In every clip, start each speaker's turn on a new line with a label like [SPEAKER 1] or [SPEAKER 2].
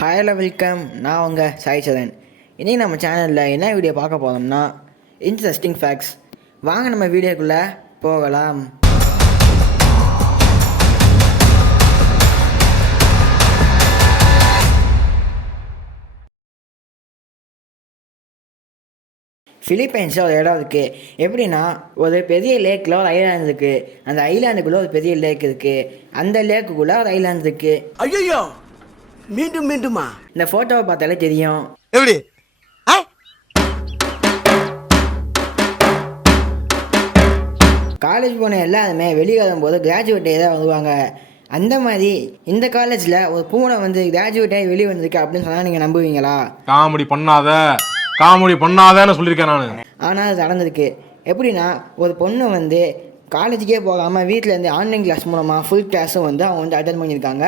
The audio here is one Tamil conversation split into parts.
[SPEAKER 1] ஹாயில் வெல்கம் நான் உங்கள் சாய் இனி நம்ம சேனலில் என்ன வீடியோ பார்க்க போனோம்னா இன்ட்ரெஸ்டிங் ஃபேக்ட்ஸ் வாங்க நம்ம வீடியோக்குள்ளே போகலாம். ஃபிலிப்பைன்ஸில் ஒரு இடம் இருக்குது எப்படின்னா ஒரு பெரிய லேக்கில் ஒரு ஐலாண்ட் இருக்குது அந்த ஐலாண்டுக்குள்ளே ஒரு பெரிய லேக் இருக்குது அந்த லேக்குக்குள்ளே ஒரு ஐலாண்ட் இருக்குது
[SPEAKER 2] ஐயோ மீண்டும் மீண்டுமா?
[SPEAKER 1] இந்த ஃபோட்டோவை பார்த்தாலே தெரியும்.
[SPEAKER 2] எப்படி? ஆ?
[SPEAKER 1] காலேஜ் போன எல்லாருமே வெளியே வரும்போது கிராஜுவேட் ஆகி தான் வருவாங்க. அந்த மாதிரி இந்த காலேஜில் ஒரு பூனை வந்து கிராஜுவேட் ஆகி வெளியே வந்திருக்கு அப்படின்னு சொன்னால் நீங்கள் நம்புவீங்களா?
[SPEAKER 3] காமெடி பண்ணாத. காமெடி பண்ணாதன்னு சொல்லியிருக்கேன் நான்.
[SPEAKER 1] ஆனால் அது நடந்திருக்கு. எப்படின்னா ஒரு பொண்ணு வந்து காலேஜுக்கே போகாமல் வீட்டிலேருந்து ஆன்லைன் கிளாஸ் மூலமாக ஃபுல் கிளாஸும் வந்து அவங்க வந்து அட்டன் பண்ணியிருக்காங்க.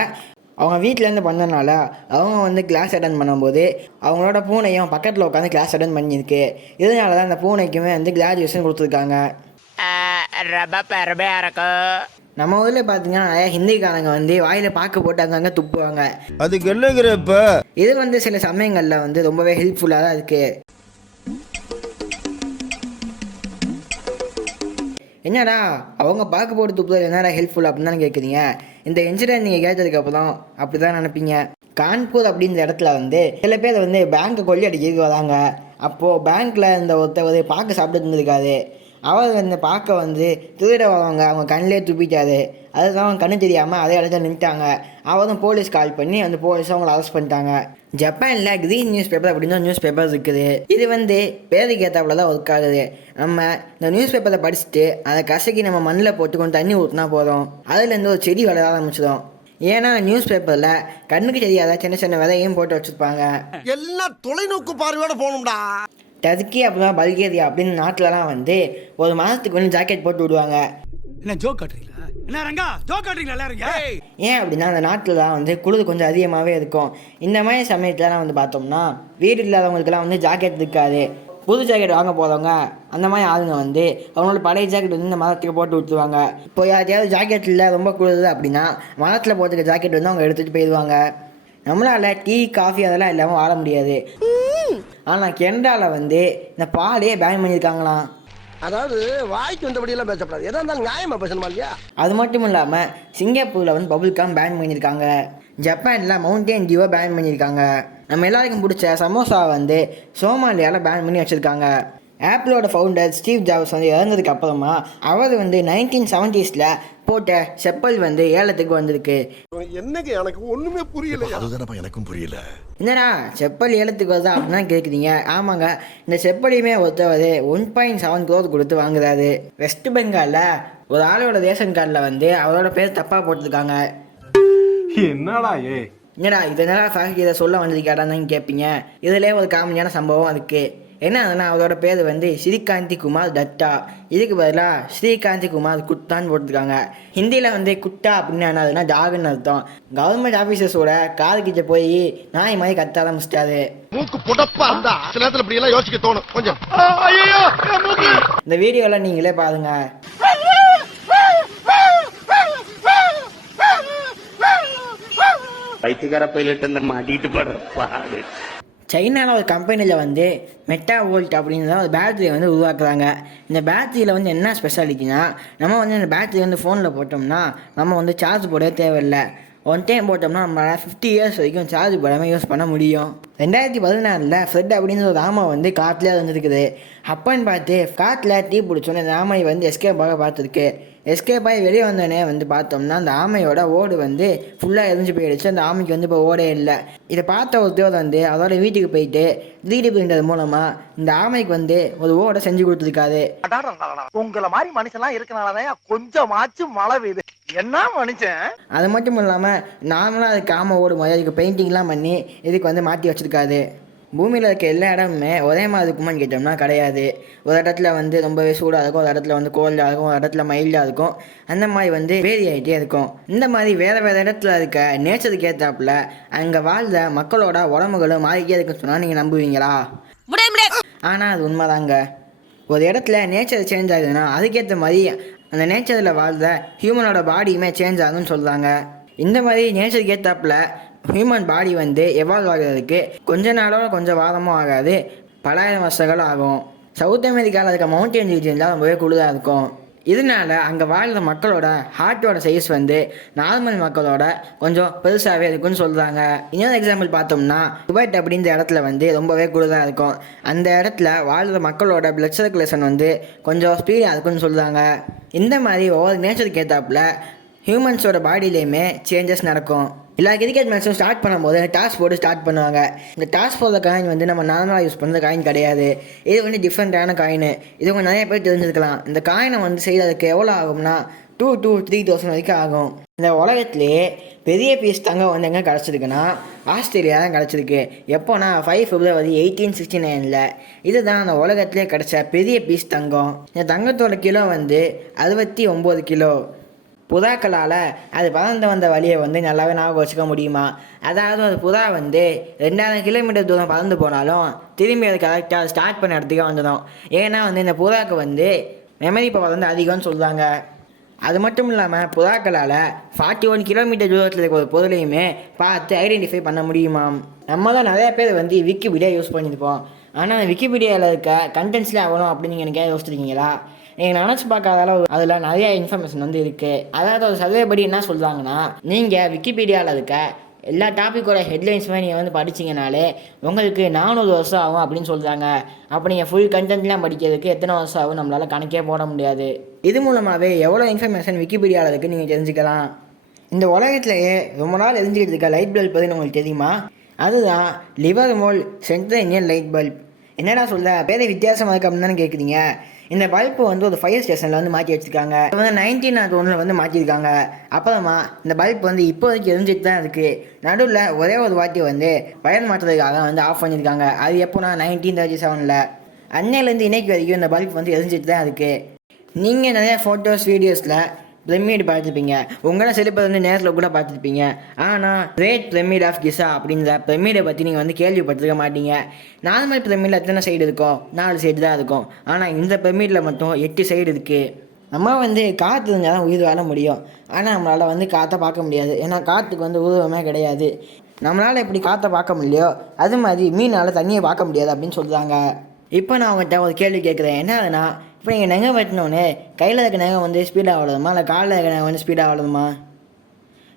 [SPEAKER 1] அவங்க வீட்டிலேருந்து பண்ணனால அவங்க வந்து கிளாஸ் அட்டன் பண்ணும்போது அவங்களோட பூனையும் பக்கத்தில் உட்காந்து கிளாஸ் அட்டன் பண்ணியிருக்கு. இதனால தான் அந்த பூனைக்குமே வந்து கிராஜுவேஷன் கொடுத்துருக்காங்க. நம்ம ஊரில் பார்த்தீங்கன்னா நிறைய ஹிந்திக்காரங்க வந்து வாயில் பாக்கு போட்டு அங்கங்கே துப்புவாங்க.
[SPEAKER 2] அதுக்கு என்னங்கிற இப்ப
[SPEAKER 1] இது வந்து சில சமயங்களில் வந்து ரொம்பவே ஹெல்ப்ஃபுல்லாக தான் இருக்குது என்னடா அவங்க பார்க்க போட்டு துப்புறது என்னடா ஹெல்ப்ஃபுல் அப்படின்னு தானே கேட்குறீங்க இந்த இன்சிடென்ட் நீங்கள் கேட்டதுக்கு அப்புறம் அப்படி தான் நினைப்பீங்க. கான்பூர் அப்படின்ற இடத்துல வந்து சில பேர் வந்து பேங்க்கை கொல்லி அடிக்கிறதுக்கு வராங்க? அப்போது பேங்க்கில் இந்த ஒருத்தர் பார்க்க சாப்பிட்டு இருந்திருக்காரு. அவர் வந்து பார்க்க வந்து திருட வரவங்க அவங்க கண்ணிலே துப்பிட்டாரு அதுதான் அவங்க கண்ணு தெரியாமல் அதே இடத்துல நின்ட்டாங்க அவரும் போலீஸ் கால் பண்ணி அந்த போலீஸ் அவங்கள அரெஸ்ட் பண்ணிட்டாங்க. ஜப்பானில் கிரீன் நியூஸ் பேப்பர் அப்படின்னு ஒரு நியூஸ் பேப்பர் இருக்குது. இது வந்து பேருக்கு ஏற்றாப்புல தான் ஒர்க் ஆகுது. நம்ம இந்த நியூஸ் பேப்பரை படிச்சுட்டு அதை கசக்கி நம்ம மண்ணில் போட்டு கொஞ்சம் தண்ணி ஊற்றினா போதும். அதுலேருந்து ஒரு செடி வளர ஆரம்பிச்சிடும். ஏன்னா நியூஸ் பேப்பரில் கண்ணுக்கு தெரியாத சின்ன சின்ன விதையும் போட்டு வச்சுருப்பாங்க.
[SPEAKER 2] எல்லாம் தொலைநோக்கு பார்வையோட போகணும்டா.
[SPEAKER 1] டர்க்கி அப்புறம் பல்கேரியா அப்படின்னு நாட்டிலலாம் வந்து ஒரு மாதத்துக்கு வந்து ஜாக்கெட் போட்டு விடுவாங்க.
[SPEAKER 4] என்ன ஜோக் காட்டுறீங்களா? என்ன ரங்கா ஜோக் எல்லாரும்
[SPEAKER 1] ஏன் அப்படின்னா அந்த நாட்டில் தான் வந்து குளிர் கொஞ்சம் அதிகமாகவே இருக்கும். இந்த மாதிரி சமயத்துலலாம் வந்து பார்த்தோம்னா வீடு இல்லாதவங்களுக்குலாம் வந்து ஜாக்கெட் இருக்காது. புது ஜாக்கெட் வாங்க போகிறவங்க அந்த மாதிரி ஆளுங்க வந்து அவங்களோட பழைய ஜாக்கெட் வந்து இந்த மரத்துக்கு போட்டு விட்டுருவாங்க. இப்போ யாரையாவது ஜாக்கெட் இல்லை ரொம்ப குளிருது அப்படின்னா மரத்தில் போட்டுக்க ஜாக்கெட் வந்து அவங்க எடுத்துகிட்டு போயிடுவாங்க. நம்மளால் டீ காஃபி அதெல்லாம் இல்லாமல் வாழ முடியாது. ஆனால் கெனடாவில் வந்து இந்த பாலே பேன் பண்ணியிருக்காங்களாம்.
[SPEAKER 2] அதாவது வாய்க்கு வந்தபடியெல்லாம் பேசப்படாது. எதா இருந்தாலும் நியாயமா பேசணுமா இல்லையா?
[SPEAKER 1] அது மட்டும் இல்லாமல் சிங்கப்பூரில் வந்து பபுள் காம் பேன் பண்ணியிருக்காங்க. ஜப்பானில் மவுண்டைன் டியூவை பேன் பண்ணியிருக்காங்க. நம்ம எல்லாருக்கும் பிடிச்ச சமோசா வந்து சோமாலியாவில் பேன் பண்ணி வச்சுருக்காங்க. ஆப்பிளோட ஃபவுண்டர் ஸ்டீவ் ஜாப்ஸ் வந்து இறந்ததுக்கு அப்புறமா அவர் வந்து நைன்டீன் செவன்ட்டீஸில் போட்ட செப்பல் வந்து ஏலத்துக்கு வந்திருக்கு.
[SPEAKER 2] என்னங்க எனக்கு ஒண்ணுமே புரியல
[SPEAKER 5] அதுதானப்பா எனக்கும் புரியல.
[SPEAKER 1] என்னடா செப்பல் ஏலத்துக்கு வருதா அப்படின்னா கேட்குறீங்க ஆமாங்க இந்த செப்பலையுமே ஒருத்தவர் ஒன் பாயிண்ட் செவன் க்ரோத் கொடுத்து வாங்குறாரு. வெஸ்ட் பெங்காலில் ஒரு ஆளோட ரேஷன் கார்டில் வந்து அவரோட பேர் தப்பாக போட்டிருக்காங்க.
[SPEAKER 3] என்னடா ஏ?
[SPEAKER 1] என்னடா இதனால ஃபேக்ட் இதை சொல்ல வந்திருக்காடான்னு கேட்பீங்க இதுலேயே ஒரு காமெடியான சம்பவம் இருக்குது என்ன அதுனா அவரோட பேர் வந்து ஸ்ரீகாந்தி குமார் தத்தா. இதுக்கு பதிலாக ஸ்ரீகாந்தி குமார் குட்டான்னு போட்டிருக்காங்க. ஹிந்தியில் வந்து குட்டா அப்படின்னு என்னதுன்னா டாகுன்னு அர்த்தம். கவர்மெண்ட் ஆஃபீஸர்ஸோட காது கிட்ட போய் நாய் மாதிரி கத்த ஆரம்பிச்சிட்டாரு.
[SPEAKER 5] மூக்கு புடப்பா இருந்தா சில நேரத்துல இப்படி எல்லாம் யோசிக்க தோணும். கொஞ்சம்.
[SPEAKER 1] இந்த வீடியோலாம் நீங்களே பாருங்க.
[SPEAKER 6] பைத்தியக்கார அந்த மாட்டிட்டு படுற பாடு.
[SPEAKER 1] சைனாவில் ஒரு கம்பெனியில் வந்து மெட்டா வோல்ட் அப்படின்னு ஒரு பேட்டரியை வந்து உருவாக்குறாங்க. இந்த பேட்டரியில் வந்து என்ன ஸ்பெஷாலிட்டினா நம்ம வந்து இந்த பேட்டரி வந்து ஃபோனில் போட்டோம்னா நம்ம வந்து சார்ஜ் போடவே தேவையில்லை. ஒன் டைம் போட்டோம்னா நம்மளால் ஃபிஃப்டி இயர்ஸ் வரைக்கும் சார்ஜ் போடாமல் யூஸ் பண்ண முடியும். ரெண்டாயிரத்தி பதினாலில் ஃப்ரெட் அப்படின்னு ஒரு ராமா வந்து காட்டில் வந்துருக்குது அப்பன்னு பார்த்து காட்டில் டீ பிடிச்சோன்னே அந்த ஆமையை வந்து எஸ்கேப் ஆக பார்த்துருக்கு. எஸ்கேப் ஆகி வெளியே வந்தோடனே வந்து பார்த்தோம்னா அந்த ஆமையோட ஓடு வந்து ஃபுல்லாக எரிஞ்சு போயிடுச்சு. அந்த ஆமைக்கு வந்து இப்போ ஓடே இல்லை. இதை பார்த்த ஒருத்தர் வந்து அதோட வீட்டுக்கு போயிட்டு த்ரீடி பிரிண்டர் மூலமாக இந்த ஆமைக்கு வந்து ஒரு ஓடை செஞ்சு கொடுத்துருக்காரு.
[SPEAKER 7] உங்களை மாதிரி மனுஷன்லாம் இருக்கனாலதான் கொஞ்சமாச்சும் மழை பெய்யுது. என்ன மனுஷன்?
[SPEAKER 1] அது மட்டும் இல்லாமல் நார்மலாக அதுக்கு ஆமை ஓடு மாதிரி அதுக்கு பெயிண்டிங்லாம் பண்ணி இதுக்கு வந்து மாற்றி வச்சுருக்காரு பூமியில் இருக்க எல்லா இடமுமே ஒரே மாதிரி இருக்குமான்னு கேட்டோம்னா கிடையாது. ஒரு இடத்துல வந்து ரொம்பவே சூடாக இருக்கும் ஒரு இடத்துல வந்து கோல்டாக இருக்கும் ஒரு இடத்துல மைல்டாக இருக்கும். அந்த மாதிரி வந்து வேரி ஆகிட்டே இருக்கும். இந்த மாதிரி வேறு வேறு இடத்துல இருக்க நேச்சருக்கு ஏற்றாப்புல அங்கே வாழ்ந்த மக்களோட உடம்புகளும் மாறிக்கே இருக்குன்னு சொன்னால் நீங்கள் நம்புவீங்களா? ஆனால் அது உண்மைதாங்க. ஒரு இடத்துல நேச்சர் சேஞ்ச் ஆகுதுன்னா அதுக்கேற்ற மாதிரி அந்த நேச்சரில் வாழ்ந்த ஹியூமனோட பாடியுமே சேஞ்ச் ஆகும்னு சொல்கிறாங்க இந்த மாதிரி நேச்சருக்கு ஏற்றாப்புல ஹியூமன் பாடி வந்து எவால்வ் ஆகிறதுக்கு கொஞ்ச நாளோ கொஞ்சம் வாரமும் ஆகாது. பலாயிரம் வருஷங்கள் ஆகும். சவுத் அமெரிக்காவில் இருக்க மவுண்டன் தான் ரொம்பவே குளிராக இருக்கும். இதனால அங்கே வாழ்கிற மக்களோட ஹார்ட்டோட சைஸ் வந்து நார்மல் மக்களோட கொஞ்சம் பெருசாகவே இருக்குன்னு சொல்கிறாங்க இன்னொரு எக்ஸாம்பிள் பார்த்தோம்னா குவைட் அப்படின்ற இடத்துல வந்து ரொம்பவே குளிராக இருக்கும். அந்த இடத்துல வாழ்கிற மக்களோட பிளட் சர்க்குலேஷன் வந்து கொஞ்சம் ஸ்பீடாக இருக்குன்னு சொல்கிறாங்க இந்த மாதிரி ஒவ்வொரு நேச்சருக்கு ஏற்றாப்புல ஹியூமன்ஸோட பாடியிலையுமே சேஞ்சஸ் நடக்கும். எல்லா கிரிக்கெட் மேட்சும் ஸ்டார்ட் பண்ணும்போது டாஸ் போட்டு ஸ்டார்ட் பண்ணுவாங்க? இந்த டாஸ் போடுற காயின் வந்து நம்ம நார்மலாக யூஸ் பண்ணுற காயின் கிடையாது. இது வந்து டிஃப்ரெண்ட்டான காயின் இது உங்க நிறைய பேர் தெரிஞ்சிருக்கலாம். இந்த காயினை வந்து செய்கிறதுக்கு எவ்வளோ ஆகும்னா டூ டூ த்ரீ தௌசண்ட் வரைக்கும் ஆகும். இந்த உலகத்துலேயே பெரிய பீஸ் தங்கம் வந்து எங்கே கிடச்சிருக்குன்னா ஆஸ்திரேலியா தான் கிடச்சிருக்கு. எப்போனா ஃபைவ் பிப்ரவரி எயிட்டீன் சிக்ஸ்டி நைனில் இதுதான் அந்த உலகத்திலே கிடச்ச பெரிய பீஸ் தங்கம். இந்த தங்கத்தோட கிலோ வந்து அறுபத்தி ஒம்பது கிலோ. புறாக்களால் அது பறந்து வந்த வழியை வந்து நல்லாவே ஞாபகம் வச்சுக்க முடியுமா? அதாவது ஒரு புறா வந்து ரெண்டாயிரம் கிலோமீட்டர் தூரம் பறந்து போனாலும் திரும்பி அது கரெக்டாக ஸ்டார்ட் பண்ண இடத்துக்கே வந்துடும். ஏன்னா வந்து இந்த புறாக்கு வந்து மெமரி பவர் வந்து அதிகம்னு சொல்கிறாங்க அது மட்டும் இல்லாமல் புறாக்களால் ஃபார்ட்டி ஒன் கிலோமீட்டர் தூரத்தில் இருக்க ஒரு பொருளையுமே பார்த்து ஐடென்டிஃபை பண்ண முடியுமாம் நம்ம தான் நிறைய பேர் வந்து விக்கிபீடியா யூஸ் பண்ணியிருப்போம். ஆனால் விக்கிபீடியாவில் இருக்க கண்டென்ட்ஸ்லேயே ஆகணும் அப்படின்னு நீங்கள் எனக்கு யோசிச்சிருக்கீங்களா? நீங்கள் நினச்சி பார்க்காத அளவு அதில் நிறைய இன்ஃபர்மேஷன் வந்து இருக்குது அதாவது ஒரு சர்வே படி என்ன சொல்கிறாங்கன்னா நீங்கள் விக்கிபீடியாவில் இருக்க எல்லா டாப்பிக்கோட ஹெட்லைன்ஸுமே நீங்கள் வந்து படிச்சீங்கனாலே உங்களுக்கு நானூறு வருஷம் ஆகும் அப்படின்னு சொல்கிறாங்க அப்போ நீங்கள் ஃபுல் கண்டென்ட்லாம் படிக்கிறதுக்கு எத்தனை வருஷம் ஆகும் நம்மளால் கணக்கே போட முடியாது. இது மூலமாகவே எவ்வளோ இன்ஃபர்மேஷன் விக்கிபீடியாவில் இருக்குது நீங்கள் தெரிஞ்சுக்கலாம். இந்த உலகத்திலேயே ரொம்ப நாள் எரிஞ்சுக்கிட்டு இருக்க லைட் பல்ப் பற்றி உங்களுக்கு தெரியுமா? அதுதான் Livermore central Indian light bulb என்னடா சொல்ல பேரை வித்தியாசமாக இருக்கு அப்படின்னு தானே கேட்குறீங்க இந்த பல்பு வந்து ஒரு ஃபயர் ஸ்டேஷனில் வந்து மாற்றி வச்சுருக்காங்க. இப்போ வந்து நைன்டீன் நாட் ஒன்றில் வந்து மாற்றிருக்காங்க அப்புறமா இந்த பல்ப் வந்து இப்போ வரைக்கும் எரிஞ்சிட்டு தான் இருக்குது நடுவில் ஒரே ஒரு வாட்டி வந்து பயன் மாற்றுறதுக்காக வந்து ஆஃப் பண்ணியிருக்காங்க. அது எப்போனா நைன்டீன் தேர்ட்டி செவனில் அன்னையிலேருந்து இன்னைக்கு வரைக்கும் இந்த பல்ப் வந்து எரிஞ்சிட்டு தான் இருக்குது நீங்கள் நிறைய ஃபோட்டோஸ் வீடியோஸில் பிரமிட் பார்த்துருப்பீங்க. உங்களை சிலப்பை வந்து நேரில் கூட பார்த்துருப்பீங்க. ஆனால் கிரேட் பிரமிட் ஆஃப் கிசா அப்படின்ற பிரமிடை பற்றி நீங்கள் வந்து கேள்விப்பட்டிருக்க மாட்டீங்க. நார்மல் பிரமிடில் எத்தனை சைடு இருக்கும் நாலு சைடு தான் இருக்கும். ஆனால் இந்த பிரமிடில் மட்டும் எட்டு சைடு இருக்குது நம்ம வந்து காற்று இருந்தால் தான் உயிர் வாழ முடியும். ஆனால் நம்மளால் வந்து காற்றை பார்க்க முடியாது. ஏன்னா காற்றுக்கு வந்து உருவமே கிடையாது. நம்மளால் எப்படி காற்றை பார்க்க முடியலையோ அது மாதிரி மீனால் தண்ணியை பார்க்க முடியாது அப்படின்னு சொல்கிறாங்க இப்போ நான் உங்கள்கிட்ட ஒரு கேள்வி கேட்குறேன் என்னதுன்னா இப்போ நீங்கள் நகை வெட்டினோடனே கையில் இருக்க நகை வந்து ஸ்பீடாக வளருமா இல்லை காலில் இருக்க நகை வந்து ஸ்பீடாக வளருமா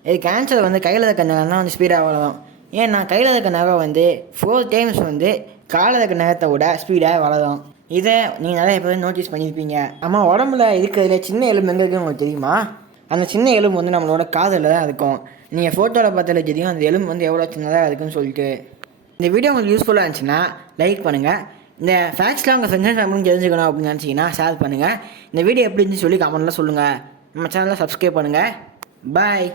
[SPEAKER 1] இது கேன்சர் வந்து கையில் இருக்க நகை தான் வந்து ஸ்பீடாக வளரும். ஏன்னா கையில் இருக்க நகை வந்து ஃபோர் டைம்ஸ் வந்து காலில் இருக்க நகத்தை விட ஸ்பீடாக வளரும். இதை நீங்கள் நிறைய பேர் நோட்டீஸ் பண்ணியிருப்பீங்க நம்ம உடம்புல இருக்கிறதுல சின்ன எலும்பு எங்கே இருக்குன்னு உங்களுக்கு தெரியுமா? அந்த சின்ன எலும்பு வந்து நம்மளோட காதில் தான் இருக்கும். நீங்கள் ஃபோட்டோவில் பார்த்தாலே தெரியும் அந்த எலும்பு வந்து எவ்வளோ சின்னதாக இருக்குன்னு சொல்லிட்டு. இந்த வீடியோ உங்களுக்கு யூஸ்ஃபுல்லாக இருந்துச்சுன்னா லைக் பண்ணுங்கள் இந்த ஃபேக்ட்ஸ்லாம் உங்கள் ஃப்ரெண்ட்ஸ் ஃபேமிலியும் தெரிஞ்சுக்கணும் அப்படின்னு நினச்சிங்கன்னா ஷேர் பண்ணுங்கள் இந்த வீடியோ எப்படி இருந்துச்சு சொல்லி கமெண்ட்லாம் சொல்லுங்கள் நம்ம சேனலில் சப்ஸ்கிரைப் பண்ணுங்கள் பாய்